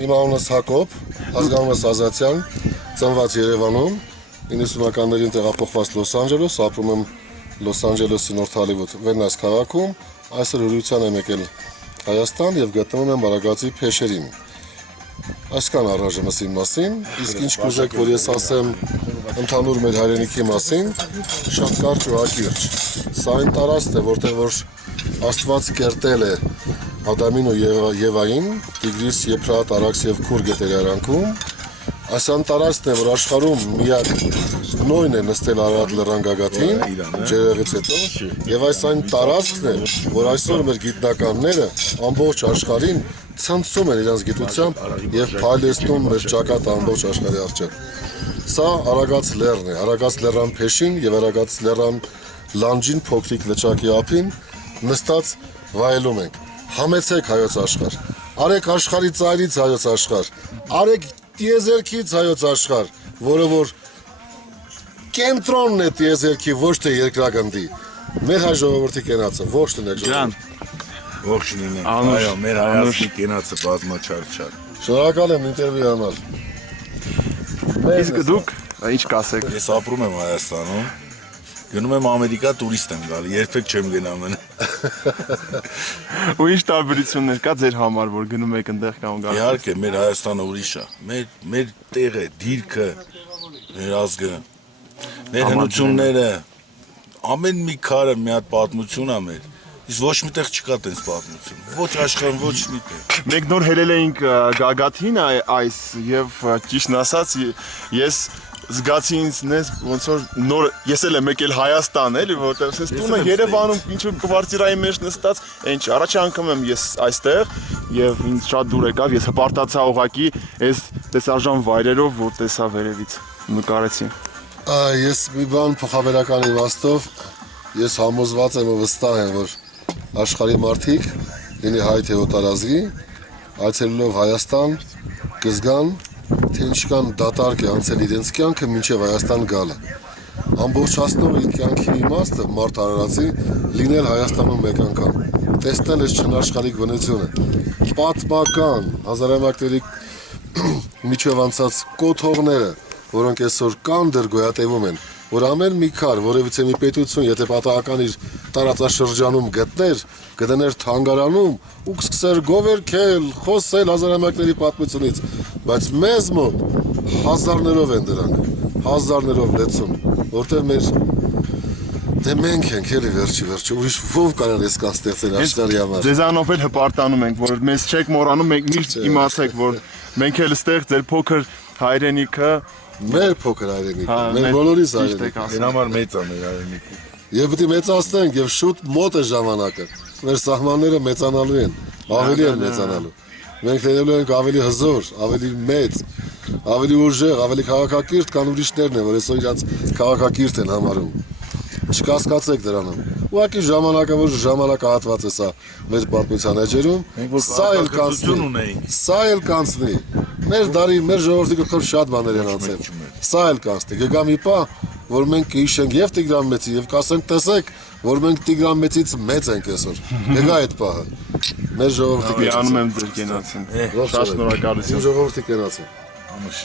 Իմ անունս Հակոբ, ազգանունս Ազատյան, ծնված Երևանում, 90-ականներին տեղափոխված Լոս Անջելես, ապրում եմ Լոս Անջելեսի Նորթ Հոլիվուդ Վերնայս քաղաքում, այսօր հյուրության եմ եկել Հայաստան եւ գտնվում եմ Արագածի Փեշերին։ Այսքան առայժմս իմ մասին, իսկ ինչ կուզեք, որ ես ասեմ ընդհանուր մեր հայրենիքի մասին, շատ կարճ ու հակիրճ։ Սա այն տարածքն է, որտեղ որ Աստված կերտել է Ադամին ու Եվային, Տիգրիս, Եփրատ, Արաքս եւ Քուր գետերի արանքում։ Այս անտարածքն է, որ աշխարհում միակ նոյն է նստել Արարատ լեռան գագաթին, ջերեղից հետո, եւ այս այն տարածքն է, որ այսօր մեր գիտնականները ամբողջ աշխարհին ցնցում են իրենց գիտությամբ եւ փայլեցնում մեր ճակատը ամբողջ աշխարհի առջեւ։ Սա Արագած լեռն է, Արագած լեռան փեշին եւ Արագած լեռան լանջին փոքրիկ լճակի ափին նստած վայելում ենք։ Համեցեք հայոց աշխարհ, արեք աշխարհի ծայրից հայոց աշխարհ, արեք տիեզերքից հայոց աշխարհ, որը որ կենտրոնն է տիեզերքի, ոչ թե երկրագնդի։ Մեր հայ ժողովրդի կենացը, ոչ տնեք ժողովուրդ։ Ողջ լինենք, այո, մեր հայացքի կենացը բազմաչափ։ Շնորհակալ եմ ինտերվյու համար։ Իսկ դուք ինչ կասեք։ Ես ապրում եմ Հայաստանում, գնում եմ Ամերիկա տուրիստ եմ գալի, երբեք չեմ գնա մեն։ Ու ինչ տարբերություններ կա ձեր համար, որ գնում եք այնտեղ կամ գալիս։ Իհարկե, մեր Հայաստանը ուրիշ է, մեր տեղը, դիրքը, մեր ազգը, մեր հնությունները, ամեն մի քարը մի հատ պատմություն է մեր։ Իսկ ոչ միտեղ չկա տենց պատմություն, ոչ աշխարհում, ոչ միտեղ։ Մենք նոր հելել էինք Գագաթին այս եւ ճիշտն ասած ես զգացի ինձ ոնց որ նոր ես էլ եմ եկել Հայաստան էլի որտեղ ասես տունը Երևանում ինչ որ կվարտիրայի մեջ նստած ինչ առաջ անգամ եմ ես այստեղ եւ ինձ շատ դուր եկավ ես հպարտացա ուղակի այս տեսարժան վայրերով որ տեսա վերևից նկարեցի Ես մի բան փոխաբերական իմաստով ես համոզված եմ ու վստահ եմ որ աշխարհի մարդիկ լինի հայ թե օտարազգի այցելելով Հայաստան կզգան թե ինչքան դատարկ է անցել իրենց կյանքը մինչև Հայաստան գալը։ Ամբողջացնող իր կյանքի իմաստը մարդ արարածի լինել Հայաստանում մեկ անգամ, տեսնել այս չնաշխարհիկ բնությունը, պատմական հազարամյակների միջով անցած կոթողները, որոնք այսօր կան դեռ գոյատևում են, որ ամեն մի քար, որևիցե մի պետություն, եթե պատահական իր տարածաշրջանում գտներ, կդներ թանգարանում ու կսկսեր գովերքել, խոսել հազարամյակների պատմությունից, բայց մեզ մոտ հազարներով են դրանք, հազարներով լեցուն, որտեղ մեր դե մենք ենք էլի վերջի, ուրիշ ով կարող է կան ստեղծել աշխարհի համար։ Ձեզանով էլ հպարտանում ենք, որ մեզ չեք մոռանում, մենք միշտ իմացեք, որ մենք էլ ստեղ ձեր փոքր հայրենիքը Մեր փոքր հայրենիքը, մեր բոլորիս հայրենիքը։ Դրա համար մեծ է մեր հայրենիքը։ Եվ պետք է մեծացնենք եւ շուտ մոտ է ժամանակը։ Մեր սահմանները մեծանալու են, ավելի են մեծանալու։ Մենք լինելու ենք ավելի հզոր, ավելի մեծ, ավելի ուժեղ, ավելի քաղաքակիրթ, քան ուրիշներն են, որ այսօր իրաց քաղաքակիրթ են համարում։ Չկասկածեք դրանով։ Ուղղակի ժամանակահատված է սա մեր պատմության էջերում։ Սա էլ կանցնի։ Մեր դարի, մեր ժողովրդի գլխով շատ բաներ են անցել։ Սա էլ կանցնի։ Կգա մի պահ, որ մենք կհիշենք եւ Տիգրան Մեծի եւ կասենք տեսեք, որ մենք Տիգրան Մեծից մեծ ենք այսօր։ Կգա այդ պահը։ Մեր ժողովրդի կենացին։ Անում եմ ձեր կենացին։ Շատ շնորհակալություն։ Իմ ժողովրդի կենացին։ Անուշ։